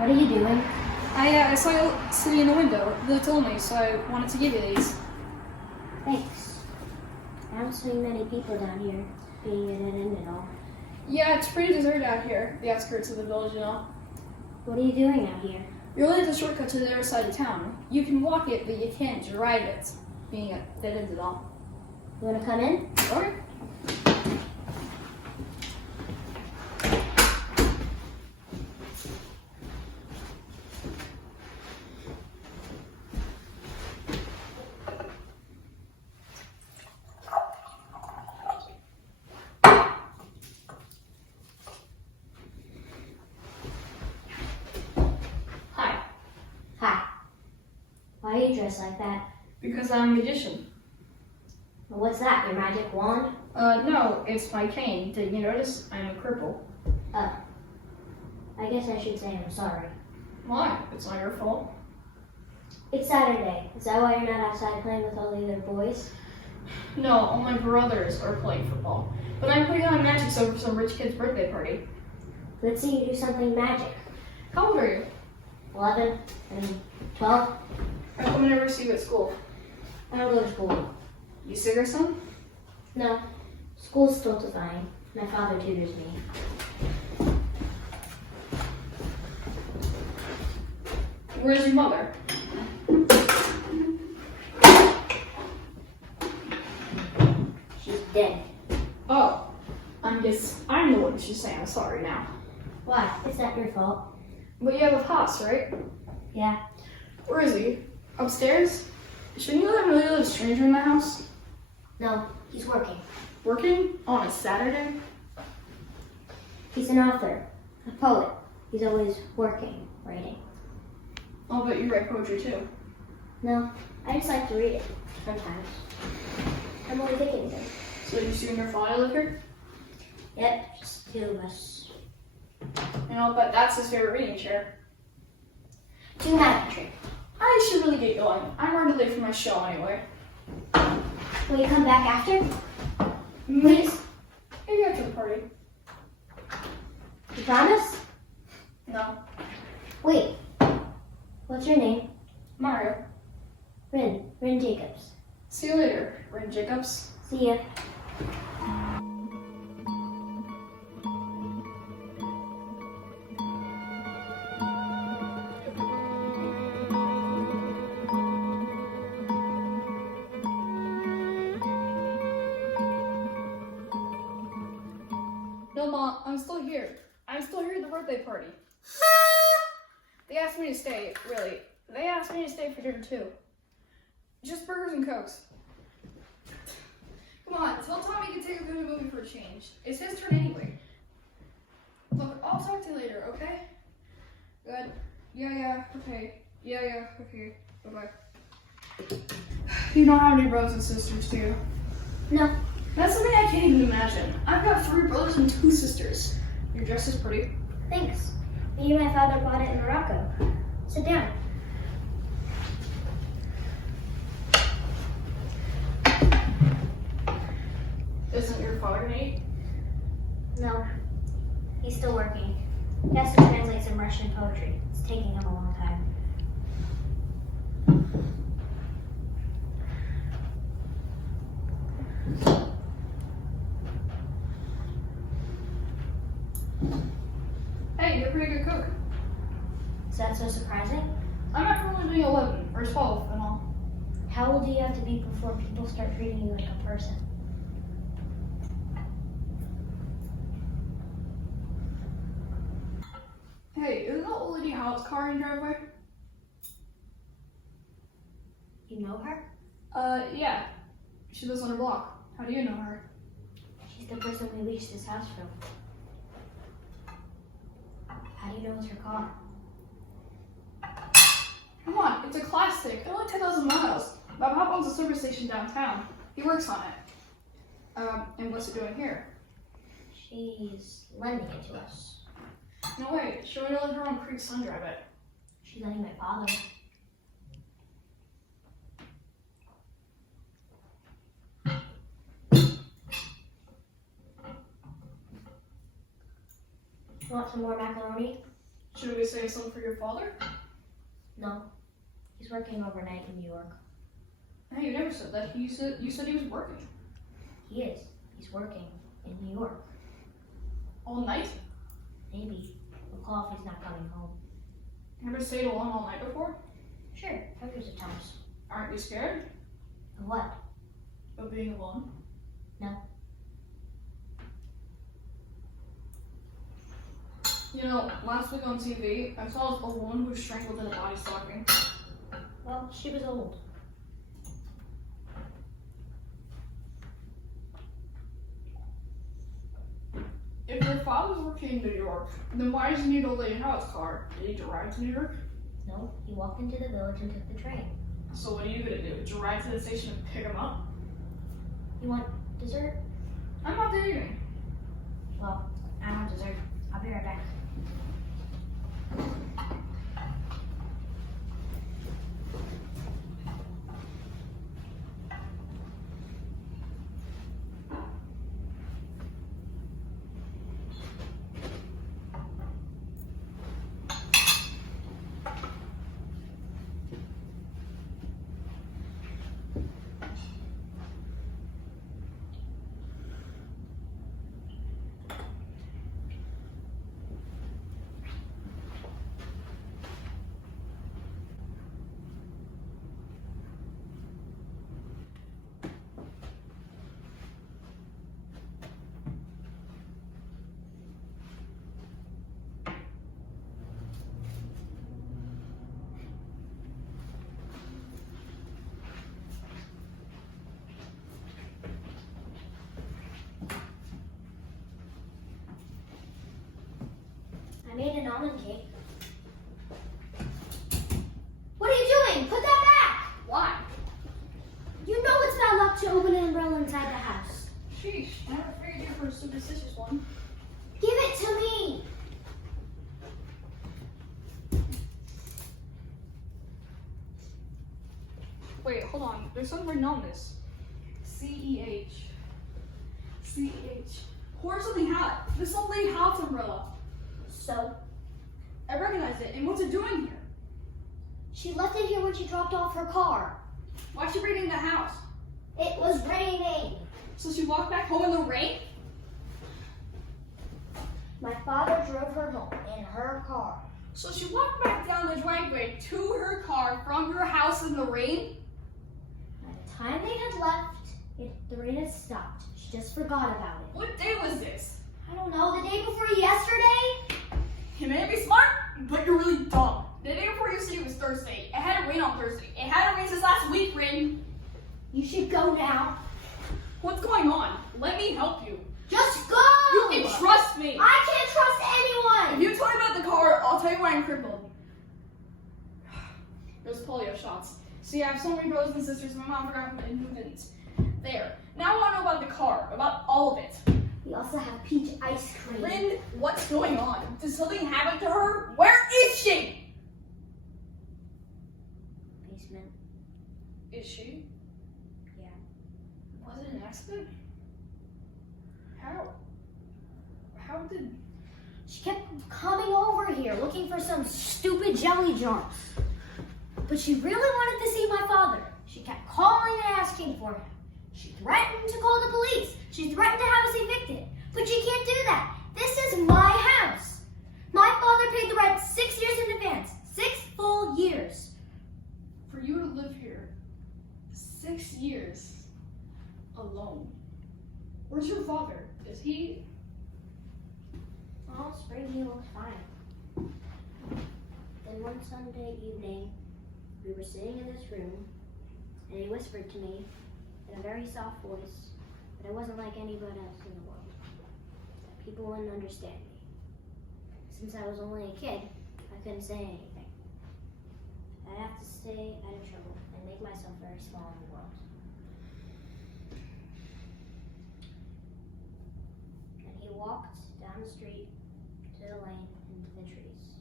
What are you doing? I saw you sitting in the window. You told me, so I wanted to give you these. Thanks. I don't see many people down here being at an inn at all. Yeah, it's pretty deserted out here, the outskirts of the village and all. What are you doing out here? You're only the shortcut to the other side of town. You can walk it, but you can't drive it, being a dead end at all. You want to come in? Okay. Hi, Hi. Why are you dressed like that? because I'm a magician. Well, what's that, your magic wand? No, it's my cane. Did you notice? I'm a cripple. Oh. I guess I should say I'm sorry. Why? It's not your fault. It's Saturday. Is that why you're not outside playing with all the other boys? No, all my brothers are playing football. But I'm putting on magic for some rich kid's birthday party. Let's see you do something magic. How old are you? 11? I mean, 12? How come I never see you at school? I don't go to school. You sick or something? No. School's stultifying. My father tutors me. Where's your mother? She's dead. Oh, I'm the one who should say I'm sorry now. Why? It's not your fault. But you have a pops, right? Yeah. Where is he? Upstairs? Shouldn't you let him really let a stranger in the house? No, he's working. Working? On a Saturday? He's an author, a poet. He's always working, writing. I'll bet you write poetry too. No, I just like to read it sometimes. I'm only thinking of him. So you and your father live here? Yep, just two of us. And I'll bet that's his favorite reading chair. Do magic trick. I should really get going. I'm already late for my show anyway. Will you come back after? Maybe after the party. You promise? No. Wait. What's your name? Mario. Rin Jacobs. See you later, Ren Jacobs. See ya. No, Mom, I'm still here. I'm still here at the birthday party. They asked me to stay, really. They asked me to stay for dinner too. Just burgers and cokes. Come on, tell Tommy he can take a good movie for a change. It's his turn anyway. Look, I'll talk to you later, okay? Good. Yeah, okay. Yeah, okay. Bye-bye. You don't have any brothers and sisters, do you? No. That's something I can't even imagine. I've got 3 brothers and 2 sisters. Your dress is pretty. Thanks. Me and my father bought it in Morocco. Sit down. Isn't your father Nate? No. He's still working. He has to translate some Russian poetry. It's taking him a long time. Hey, you're a pretty good cook. Is that so surprising? I'm not only doing 11 or 12 and all. How old do you have to be before people start treating you like a person? Hey, isn't that old lady Hal's car in your driveway? You know her? Yeah. She lives on her block. How do you know her? She's the person we leased this house from. How do you know it's her car? Come on, it's a classic. Only 10,000 miles. My pop owns a service station downtown. He works on it. And what's it doing here? She's lending it to us. No way. She would let her on Creek's son drive it. She's letting my father. Want some more macaroni? Should we say something for your father? No. He's working overnight in New York. Hey, you never said that. You said he was working. He is. He's working in New York. All night? Maybe. We'll call if he's not coming home. You ever stayed alone all night before? Sure, hundreds of times. Aren't you scared Of what? of being alone? No. You know, last week on TV, I saw a woman who was strangled in a body stocking. Well, she was old. If your father's working in New York, then why does he need a late house car? Did he drive to New York? No, he walked into the village and took the train. So what are you gonna do? Drive to the station and pick him up? You want dessert? I'm not dating. Well, I want dessert. I'll be right back. I made an almond cake. What are you doing? Put that back! Why? You know it's not luck to open an umbrella inside the house. Sheesh, I never figured you for a superstitious one. Give it to me! Wait, hold on. There's something written on this. C-E-H. C-E-H. Pour something hot. This old lady house umbrella. So, I recognize it. And what's it doing here? she left it here when she dropped off her car. Why is she raiding the house? It was raining. So she walked back home in the rain? My father drove her home in her car. So she walked back down the driveway to her car from your house in the rain? By the time they had left, the rain had stopped. She just forgot about it. What day was this? I don't know, the day before yesterday? You may be smart, but you're really dumb. The day before yesterday was Thursday. It had to rain on Thursday. It had to rain since last week, Rin. You should go now. What's going on? Let me help you. Just go! You can trust me. I can't trust anyone! If you tell me about the car, I'll tell you why I'm crippled. Those polio shots. See, I have so many brothers and sisters, my mom forgot who didn't. There. Now I want to know about the car, about all of it. We also have peach ice cream. Rin, what's going on? Did something happen to her? Where is she? Basement. Is she? Yeah. Was it an accident? How did... She kept coming over here looking for some stupid jelly jars. But she really wanted to see my father. She kept calling and asking for him. She threatened to call the police. She threatened to have us evicted. But she can't do that. This is my house. My father paid the rent 6 years in advance. 6 full years. For you to live here 6 years alone. Where's your father? Is he... Oh, spring he looked fine. Then one Sunday evening, we were sitting in this room, and he whispered to me in a very soft voice that I wasn't like anybody else in the world, that people wouldn't understand me. Since I was only a kid, I couldn't say anything. I'd have to stay out of trouble and make myself very small in the world. And he walked down the street to the lane into the trees.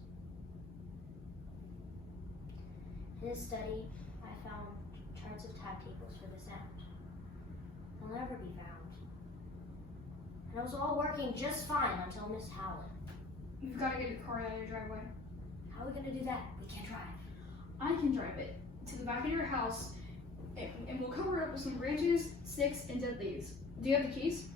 In his study, I found charts of timetables for the sound. They'll never be found. And it was all working just fine until Miss Howland. You've got to get your car out of your driveway. How are we gonna do that? We can't drive. I can drive it to the back of your house, and we'll cover it up with some branches, sticks, and dead leaves. Do you have the keys?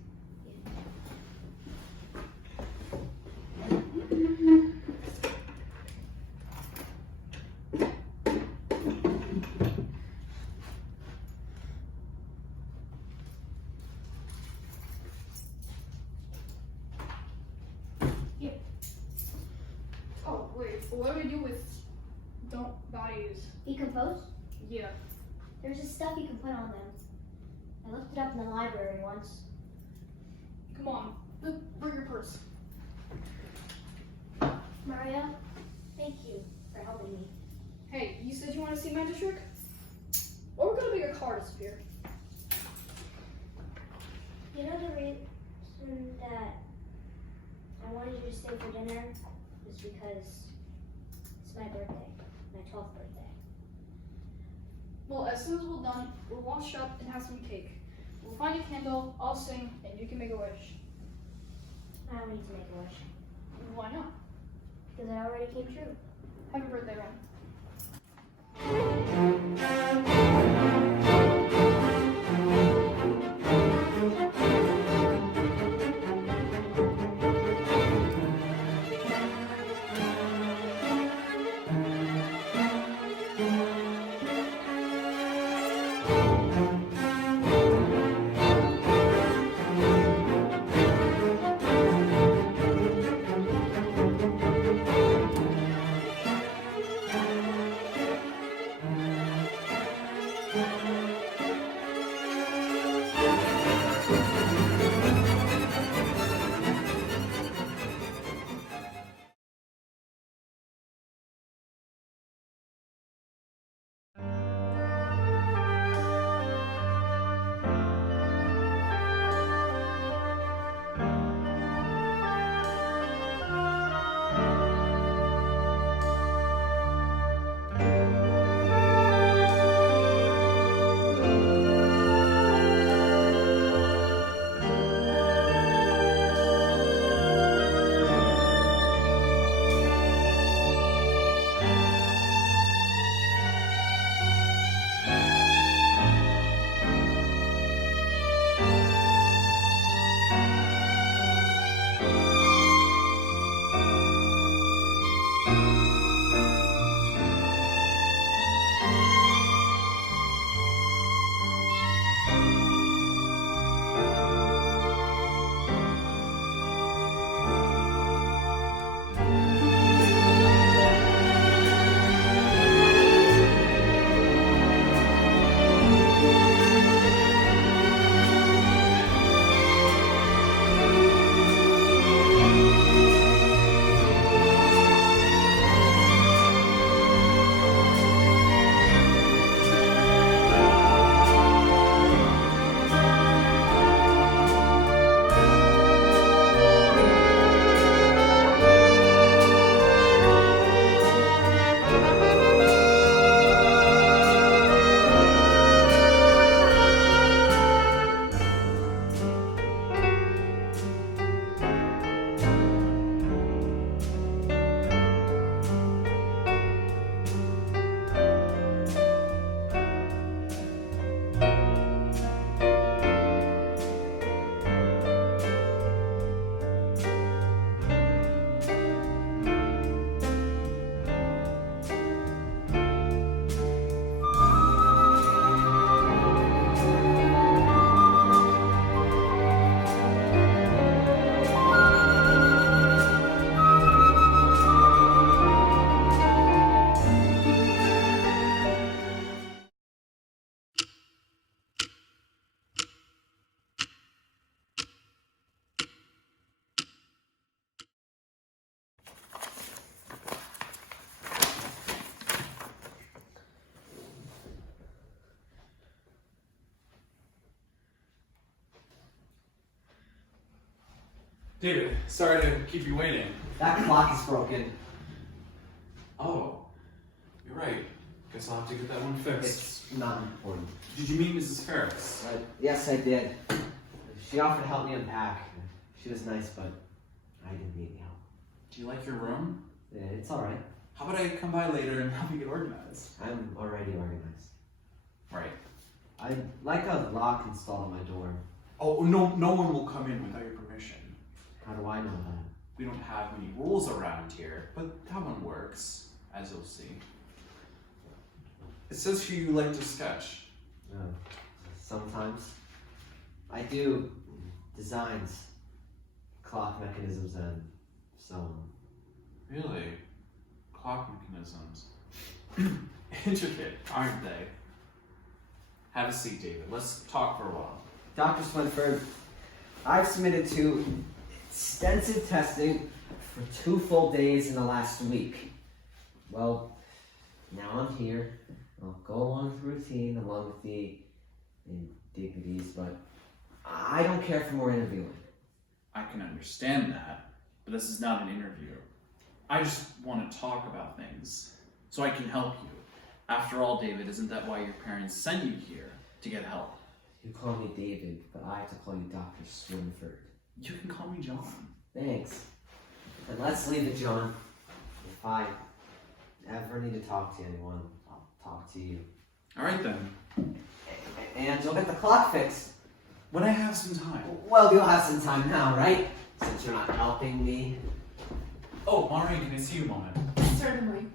Yeah. Oh, wait. What do we do with bodies? Decompose? Yeah. There's just stuff you can put on them. I looked it up in the library once. Come on. Bring your purse. Mario, thank you for helping me. Hey, you said you want to see Magic Trick? Or we're gonna make a car disappear. You know the reason that I wanted you to stay for dinner is because it's my birthday, my 12th birthday. Well, as soon as we're done, we'll wash up and have some cake. We'll find a candle, I'll sing, and you can make a wish. I don't need to make a wish Why not? because it already came true. Happy birthday, Ren. David, sorry to keep you waiting. That clock is broken. Oh, you're right. Guess I'll have to get that one fixed. It's not important. Did you meet Mrs. Ferris? Yes, I did. She offered to help me unpack. She was nice, but I didn't need any help. Do you like your room? Yeah, it's alright. How about I come by later and help you get organized? I'm already organized. Right. I'd like a lock installed on my door. Oh, no one will come in without your permission. How do I know that? We don't have any rules around here, but that one works, as you'll see. It says here you like to sketch. Sometimes. I do designs, clock mechanisms, and so on. Really? Clock mechanisms. Intricate, aren't they? Have a seat, David. Let's talk for a while. Dr. Swinford, I've submitted to extensive testing for 2 full days in the last week. Well, now I'm here. I'll go along with the routine, along with the indignities, but I don't care for more interviewing. I can understand that, but this is not an interview. I just want to talk about things, so I can help you. After all, David, isn't that why your parents sent you here, to get help? You call me David, but I have to call you Dr. Swinford. You can call me John. Thanks. And let's leave it, John. If I ever need to talk to anyone, I'll talk to you. All right, then. And you'll get the clock fixed. When I have some time. Well, you'll have some time now, right? Since you're not helping me. Oh, Maureen, can I see you a moment? Certainly.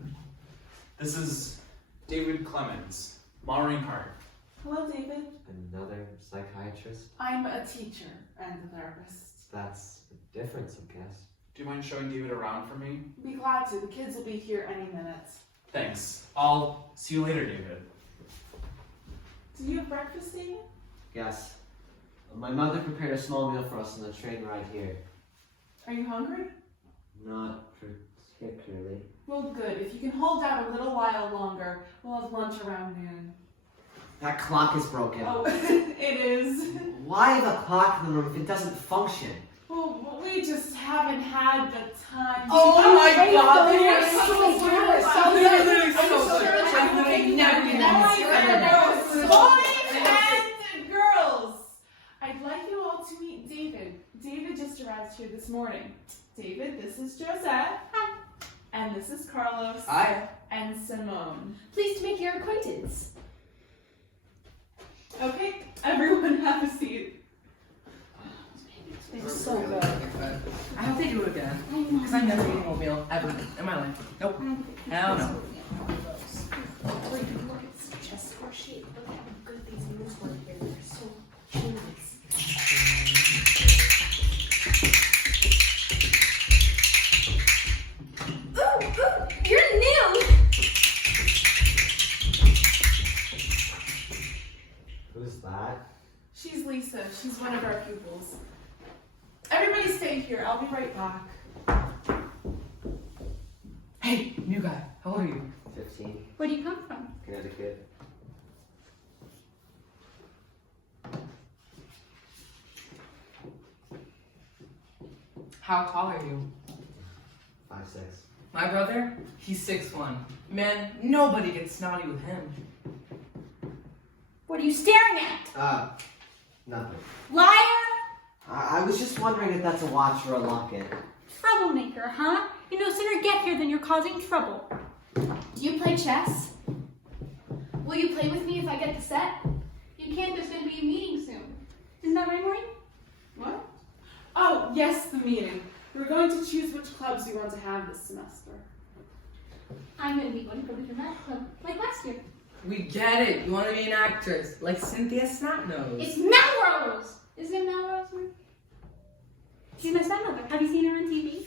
This is David Clemens. Maureen Hart. Hello, David. Another psychiatrist? I'm a teacher and a therapist. That's the difference, I guess. Do you mind showing David around for me? Be glad to. The kids will be here any minute. Thanks. I'll see you later, David. Do you have breakfast, David? Yes. My mother prepared a small meal for us on the train ride here. Are you hungry? Not particularly. Well, good. If you can hold out a little while longer, we'll have lunch around noon. That clock is broken. Oh, it is. Why have a clock in the room if it doesn't function? Well, we just haven't had the time. Oh my God, They they are are so so good. so Literally so good. I would have never guessed. Boys and girls, I'd like you all to meet David. David just arrived here this morning. David, this is Josette. Hi. And this is Carlos. Hi. And Simone. Pleased to make your acquaintance. Okay, everyone have a seat. They're so good. I hope they do it again. Because I've never eaten oatmeal ever in my life. Nope. Hell no. Wait, look at chest square shape. Look how good these moves were here. They're so genius. Ooh, you're new. Who's that? She's Lisa. She's one of our pupils. Everybody stay here. I'll be right back. Hey, new guy. How old are you? 15. Where do you come from? Connecticut. How tall are you? 5'6". My brother? He's 6'1". Man, nobody gets snotty with him. What are you staring at? Nothing. Liar! I was just wondering if that's a watch or a locket. Troublemaker, huh? You no sooner get here than you're causing trouble. Do you play chess? Will you play with me if I get the set? You can't, there's going to be a meeting soon. Isn't that right, Maureen? What? Oh, yes, the meeting. We're going to choose which clubs we want to have this semester. I'm going to be going for the dramatic club, like last year. We get it. You want to be an actress, like Cynthia Snotnose. It's Melrose! Isn't it Melrose, Maureen? She's my stepmother. Have you seen her on TV?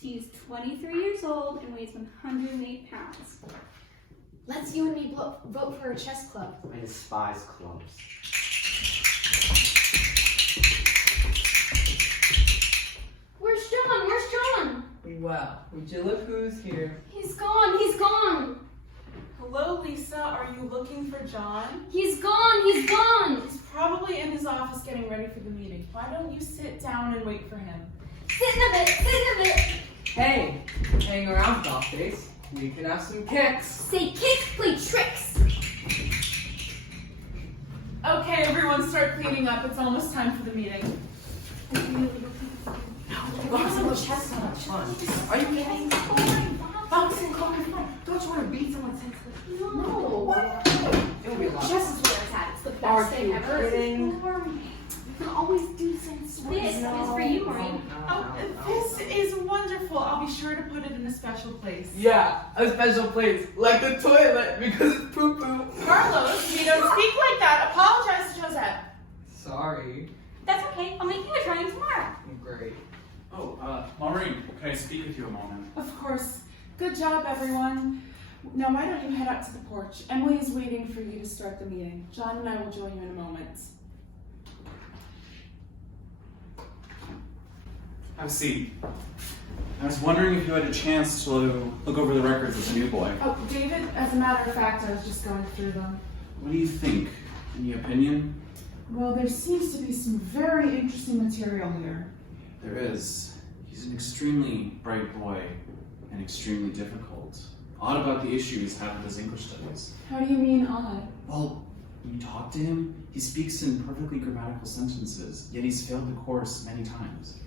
She's 23 years old and weighs 108 pounds. Let's you and me vote for a chess club. I despise clubs. Where's John? Where's John? Well, would you look who's here? He's gone. He's gone. Hello, Lisa. Are you looking for John? He's gone. He's gone. He's probably in his office getting ready for the meeting. Why don't you sit down and wait for him? Sit in a bit. Sit in a bit. Hey, hang around, Dollface. We can have some kicks. Say kicks, play tricks. Okay, everyone start cleaning up. It's almost time for the meeting. Chess so much fun. Are you kidding? you want to beat someone senseless? No. What? It would be a lot. Just is where it's at. It's the best Are thing you ever. kidding? For me. You can always do senseless. This is for you, Maureen. Oh, this is wonderful. I'll be sure to put it in a special place. Yeah, a special place, like the toilet, because it's poo-poo. Carlos, you don't speak like that. Apologize to Josette. Sorry. That's okay. I'll make you a drawing tomorrow. Great. Oh, Maureen, can I speak with you a moment? Of course. Good job, everyone. Now, why don't you head out to the porch? Emily is waiting for you to start the meeting. John and I will join you in a moment. Have a seat. I was wondering if you had a chance to look over the records as a new boy. Oh, David, as a matter of fact, I was just going through them. What do you think? Any opinion? Well, there seems to be some very interesting material here. There is. He's an extremely bright boy and extremely difficult. Odd about the issue he's had with his English studies. How do you mean odd? Well, when you talk to him, he speaks in perfectly grammatical sentences, yet he's failed the course many times.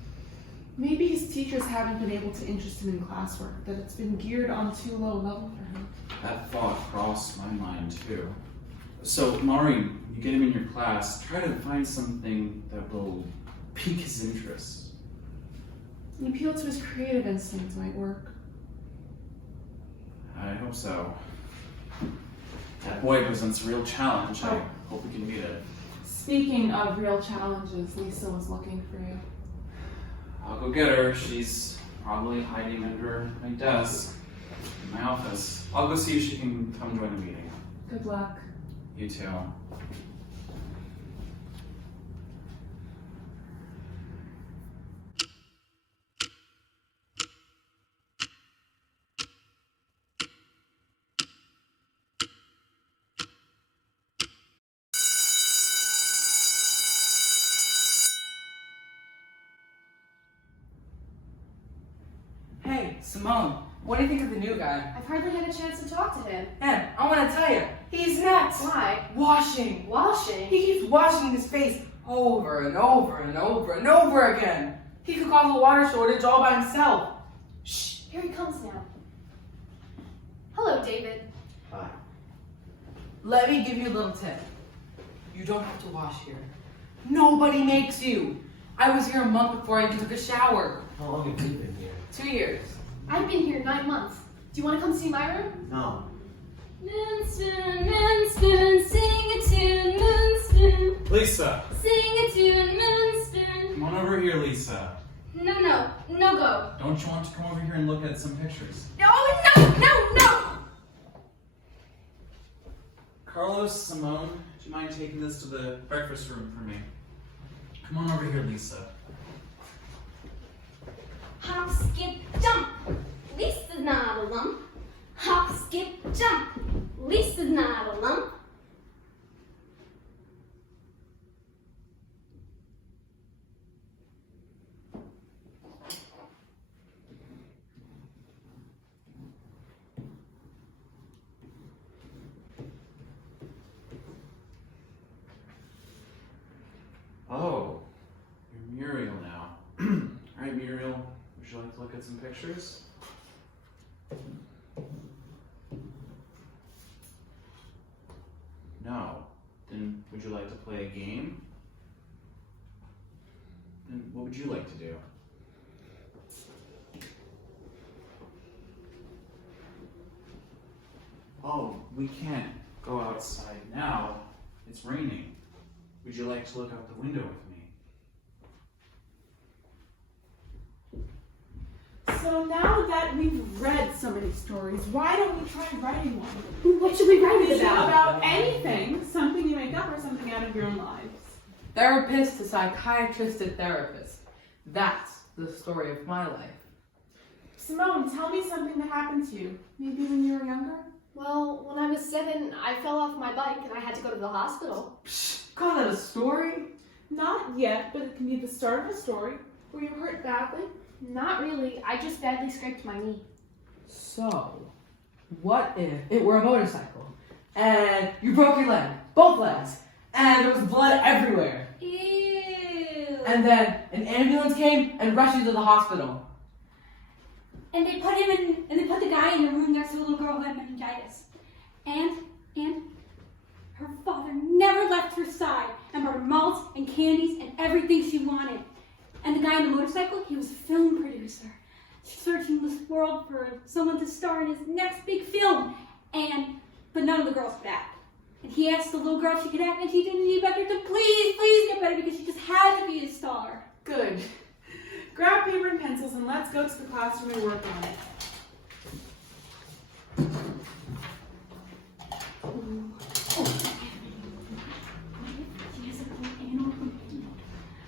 Maybe his teachers haven't been able to interest him in classwork, that it's been geared on too low a level for him. That thought crossed my mind too. So, Maureen, when you get him in your class, try to find something that will pique his interest. An appeal to his creative instincts might work. I hope so. That boy presents a real challenge. I hope we can meet it. Speaking of real challenges, Lisa was looking for you. I'll go get her. She's probably hiding under my desk in my office. I'll go see if she can come join the meeting. Good luck. You too. Hey, Simone, what do you think of the new guy? I've hardly had a chance to talk to him. And I want to tell you, he's nuts. Why? Washing. Washing? He keeps washing his face over and over and over and over again. He could cause a water shortage all by himself. Shh, here he comes now. Hello, David. Hi. Let me give you a little tip. You don't have to wash here. Nobody makes you. I was here a month before I even took a shower. How long have you been here? 2 years. I've been here 9 months. Do you want to come see my room? No. Moonspoon, sing a tune, Moonspoon, Lisa! sing a tune, Moonspoon. Come on over here, Lisa. No go. Don't you want to come over here and look at some pictures? No. Carlos, Simone, do you mind taking this to the breakfast room for me? Come on over here, Lisa. Hop, skip, jump. Lisa's not a lump. Hop, skip, jump. Lisa's not a lump. Oh, you're Muriel now. Alright, Muriel, would you like to look at some pictures? No. Then would you like to play a game? Then what would you like to do? Oh, we can't go outside now. It's raining. Would you like to look out the window with me? So now that we've read so many stories, why don't we try writing one? What should we write It's it about? about anything, something you make up or something out of your own lives. Therapist to psychiatrist to therapist. That's the story of my life. Simone, tell me something that happened to you. Maybe when you were younger? Well, when I was 7, I fell off my bike and I had to go to the hospital. Call that a story? Not yet, but it can be the start of a story. Were you hurt badly? Not really. I just badly scraped my knee. So, what if it were a motorcycle and you broke your leg, both legs, and there was blood everywhere, Ew. and then an ambulance came and rushed you to the hospital, And they put the guy in the room next to the little girl who had meningitis. And her father never left her side and brought her malts and candies and everything she wanted. And the guy on the motorcycle, he was a film producer, searching this world for someone to star in his next big film. But none of the girls could act. And he asked the little girl if she could act, and she didn't. He begged her to please get better because she just had to be a star. Good. Grab paper and pencils and let's go to the classroom and work on it.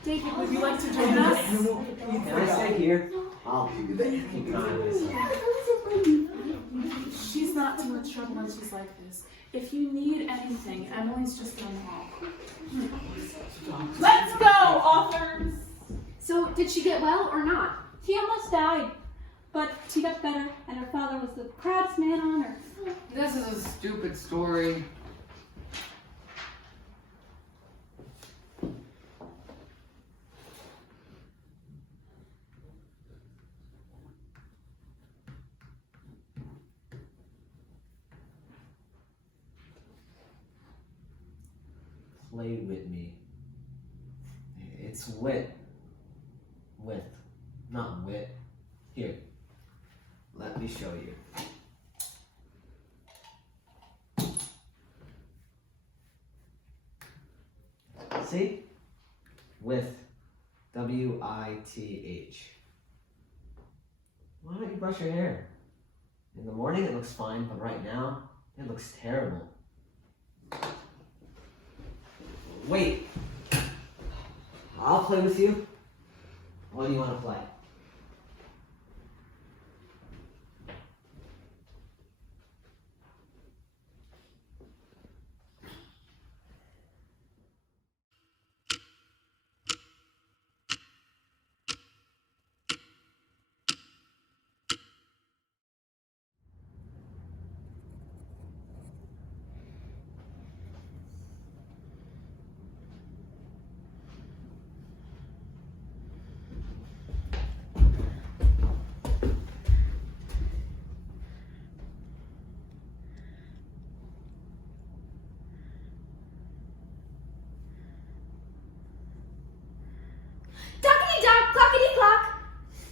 David, Would you like to join us? Can I stay here? I'll keep an eye on myself. She's not too much trouble when she's like this. If you need anything, Emily's just down the hall. Let's go, authors! So, did she get well or not? she almost died, but she got better, and her father was the proudest man on earth. This is a stupid story. Play with me. It's wit. With. Not wit. Here. Let me show you. See? With. W-I-T-H. Why don't you brush your hair? In the morning it looks fine, but right now it looks terrible. Wait. I'll play with you. What do you want to play? Duckity-duck, cluckety-cluck.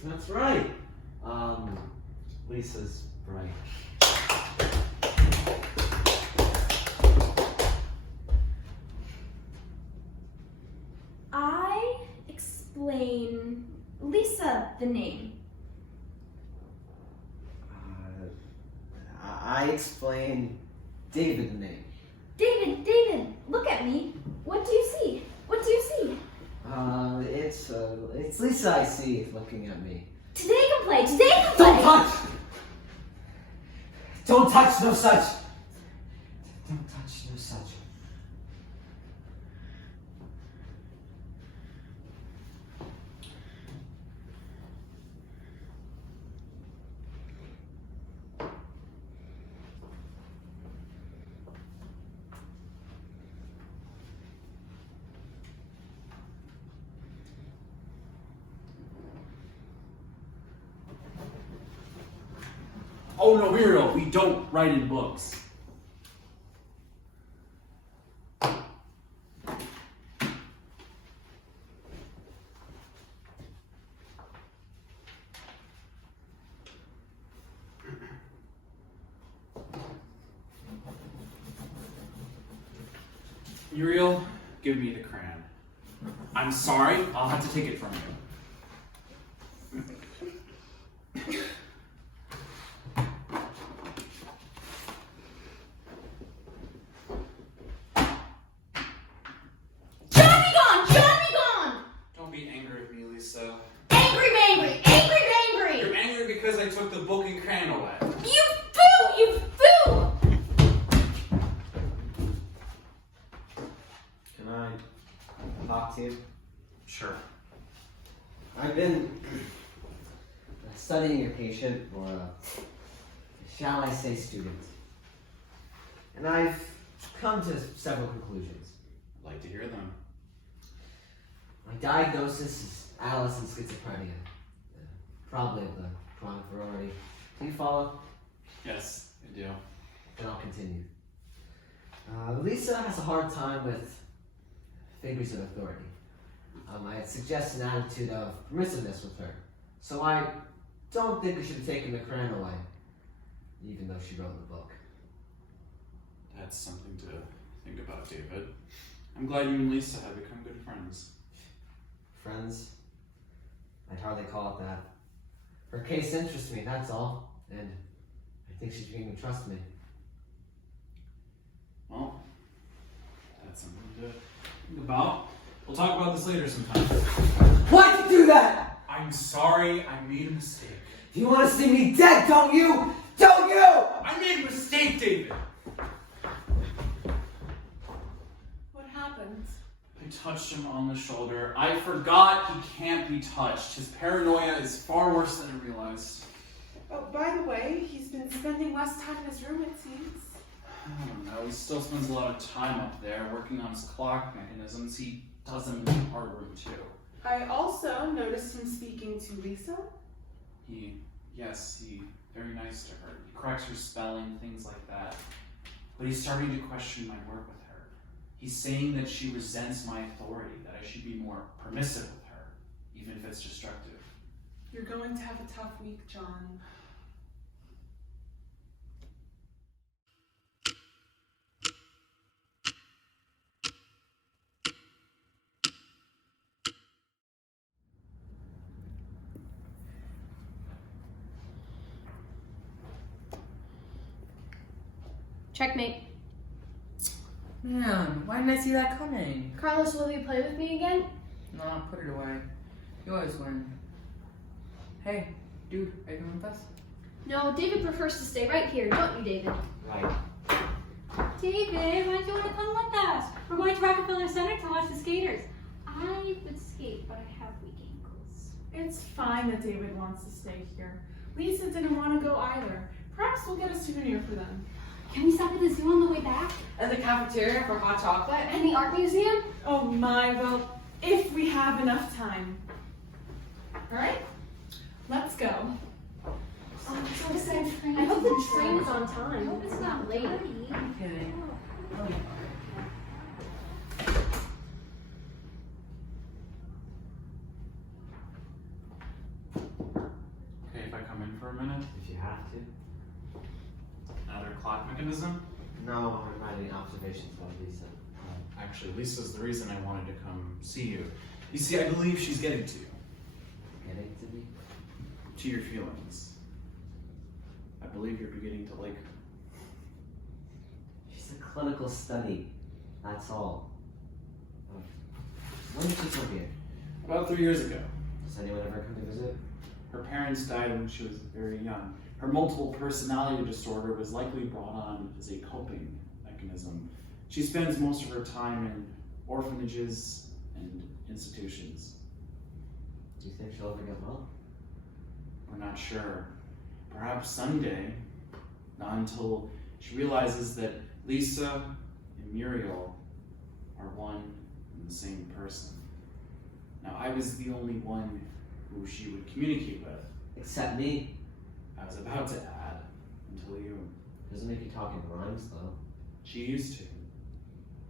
That's right. Lisa's right. I explain Lisa the name. I explain David the name. David, look at me. What do you see? What do you see? It's Lisa I see looking at me. Today can play. Today can play. Don't touch! Don't touch, no such! Don't touch, no such. Oh no, Muriel, we don't write in books. Muriel, give me the crayon. I'm sorry, I'll have to take it from you. Don't be angry with me, Lisa. Angry, bangry. You're angry because I took the book and crayon away. You foo! Can I talk to you? Sure. I've been studying your patient, or shall I say student. And I've come to several conclusions. I'd like to hear them. My diagnosis is adolescent schizophrenia, probably of the Come on, Ferrari. Do you follow? Yes, I do. Then I'll continue. Lisa has a hard time with figures of authority. I'd suggest an attitude of permissiveness with her. So I don't think we should have taken the crown away, even though she wrote the book. That's something to think about, David. I'm glad you and Lisa have become good friends. Friends? I'd hardly call it that. Her case interests me, that's all. And I think she's beginning to trust me. Well, that's something to think about. We'll talk about this later sometime. Why'd you do that? I'm sorry, I made a mistake. You want to see me dead, don't you? Don't you? I made a mistake, David! What happened? I touched him on the shoulder. I forgot he can't be touched. His paranoia is far worse than I realized. Oh, by the way, he's been spending less time in his room, it seems. I don't know. He still spends a lot of time up there working on his clock mechanisms. He does them in the art room too. I also noticed him speaking to Lisa. Yes, he very nice to her. He corrects her spelling, things like that. But he's starting to question my work with her. He's saying that she resents my authority, that I should be more permissive with her, even if it's destructive. You're going to have a tough week, John. Checkmate. Man, why didn't I see that coming? Carlos, will you play with me again? Nah, put it away. You always win. Hey, dude, are you coming with us? No, David prefers to stay right here, don't you, David? Right. David, why don't you want to come with us? We're going to Rockefeller Center to watch the skaters. I would skate, but I have weak ankles. It's fine that David wants to stay here. Lisa didn't want to go either. Perhaps we'll get a souvenir for them. Can we stop at the zoo on the way back? And the cafeteria for hot chocolate? And the art museum? Oh my, well, if we have enough time. Alright, let's go. Oh, I'm so excited. I hope the train is on time. I hope it's not late. Kidding. Okay, if I come in for a minute, If you have to. another clock mechanism. No, I'm not any observations about Lisa. Actually, Lisa's the reason I wanted to come see you. You see, I believe she's getting to you, Getting to me? to your feelings. I believe you're beginning to like her. She's a clinical study. That's all. When did she come here? About 3 years ago. Does anyone ever come to visit? Her parents died when she was very young. Her multiple personality disorder was likely brought on as a coping mechanism. She spends most of her time in orphanages and institutions. Do you think she'll ever get well? We're not sure. Perhaps someday, not until she realizes that Lisa and Muriel are one and the same person. Now, I was the only one who she would communicate with. Except me. I was about to add, until you. Doesn't make you talk in rhymes, though. She used to.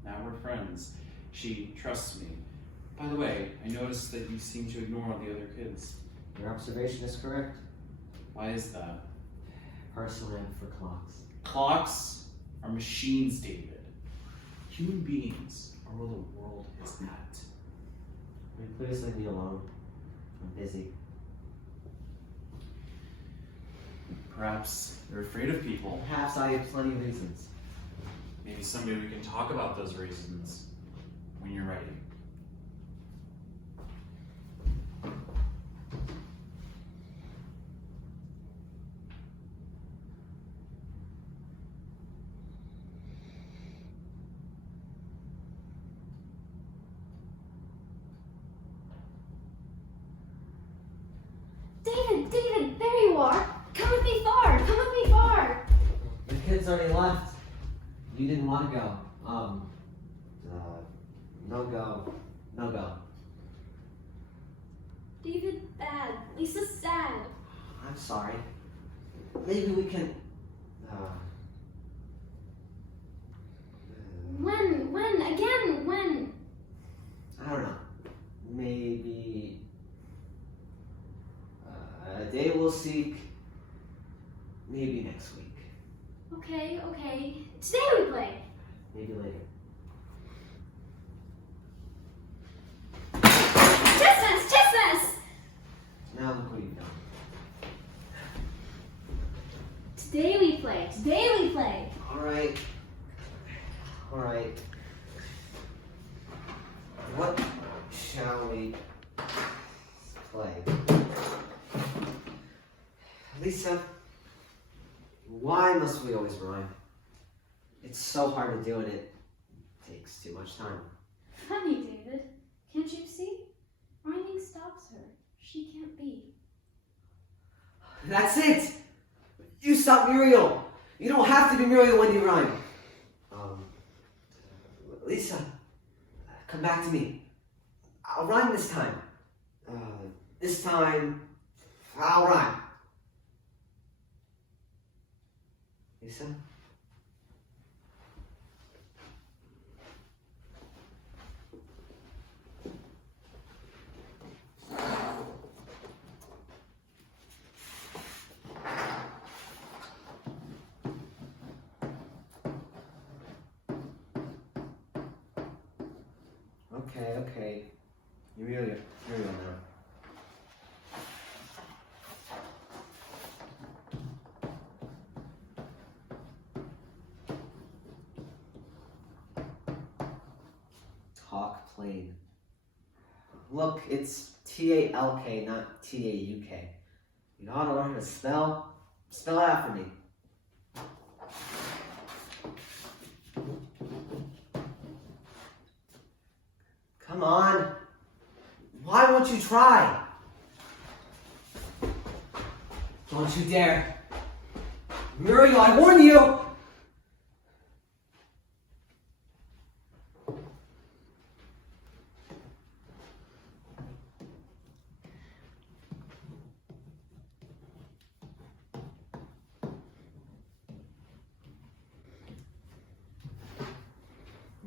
Now we're friends. She trusts me. By the way, I noticed that you seem to ignore all the other kids. Your observation is correct. Why is that? Personal aim for clocks. Clocks are machines, David. Human beings are where the world is at. Will you please leave me alone? I'm busy. Perhaps you're afraid of people. Perhaps I have plenty of reasons. Maybe someday we can talk about those reasons when you're ready. David, there you are. Come with me far. Come with me far. The kids already left. You didn't want to go. No go. No go. David, bad. Lisa's sad. I'm sorry. Maybe we can. When? Again, when? I don't know. Maybe. A day we'll seek. Maybe next week. Okay. Today we play. Maybe later. Chestnuts! Now look what you've done. Today we play. Alright. What shall we play? Lisa, why must we always rhyme? It's so hard to do and it takes too much time. Funny, David. Can't you see? Rhyming stops her. She can't be. That's it! You stop Muriel! You don't have to be Muriel when you rhyme. Lisa, come back to me. I'll rhyme this time. This time, I'll rhyme. Lisa? Okay. Muriel now. Talk plain. Look, it's T-A-L-K, not T-A-U-K. You ought to learn how to spell. Spell it out for me. Come on. Why won't you try? Don't you dare. Muriel, I warn you!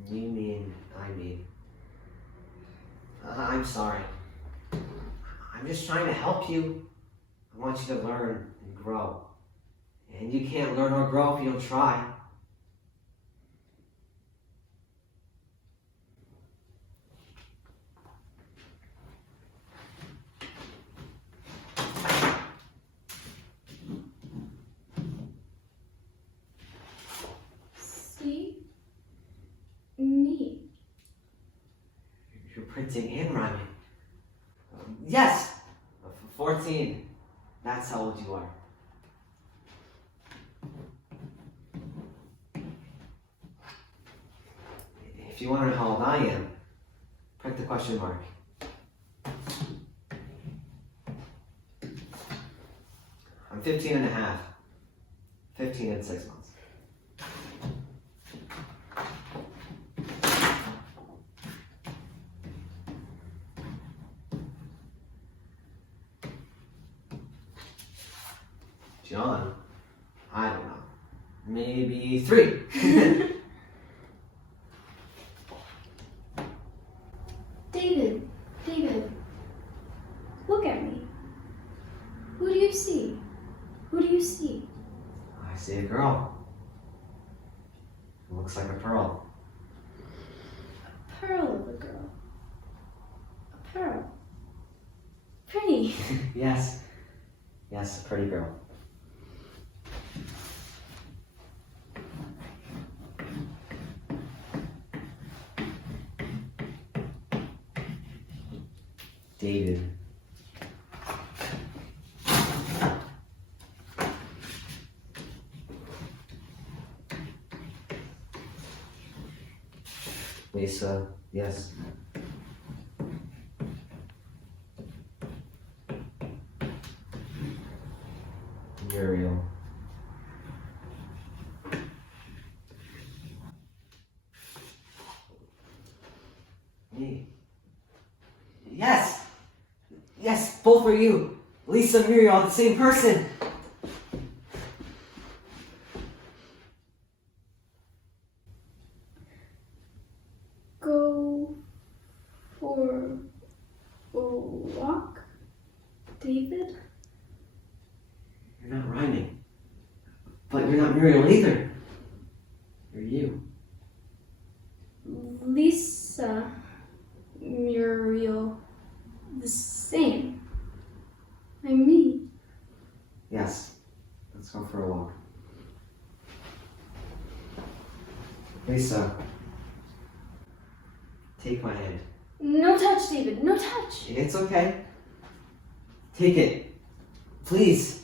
You mean, I mean. I'm sorry. I'm just trying to help you. I want you to learn and grow. And you can't learn or grow if you don't try. See? Me. You're printing and rhyming. Yes! 14. That's how old you are. If you want to know how old I am, print the question mark. I'm 15 and a half. 15 and 6 months. John, I don't know. Maybe 3. David, look at me. Who do you see? I see a girl. It looks like a pearl. A pearl of a girl. A pearl. Pretty. Yes, a pretty girl. David. Lisa, yes. Muriel. Me. Yes, both for you. Lisa and Muriel are the same person. Go for a walk, David? You're not rhyming. But you're not Muriel either. You're you. Lisa, Muriel, the same. I'm me. Yes. Let's go for a walk. Lisa. Take my hand. No touch, David, no touch. It's okay. Take it. Please.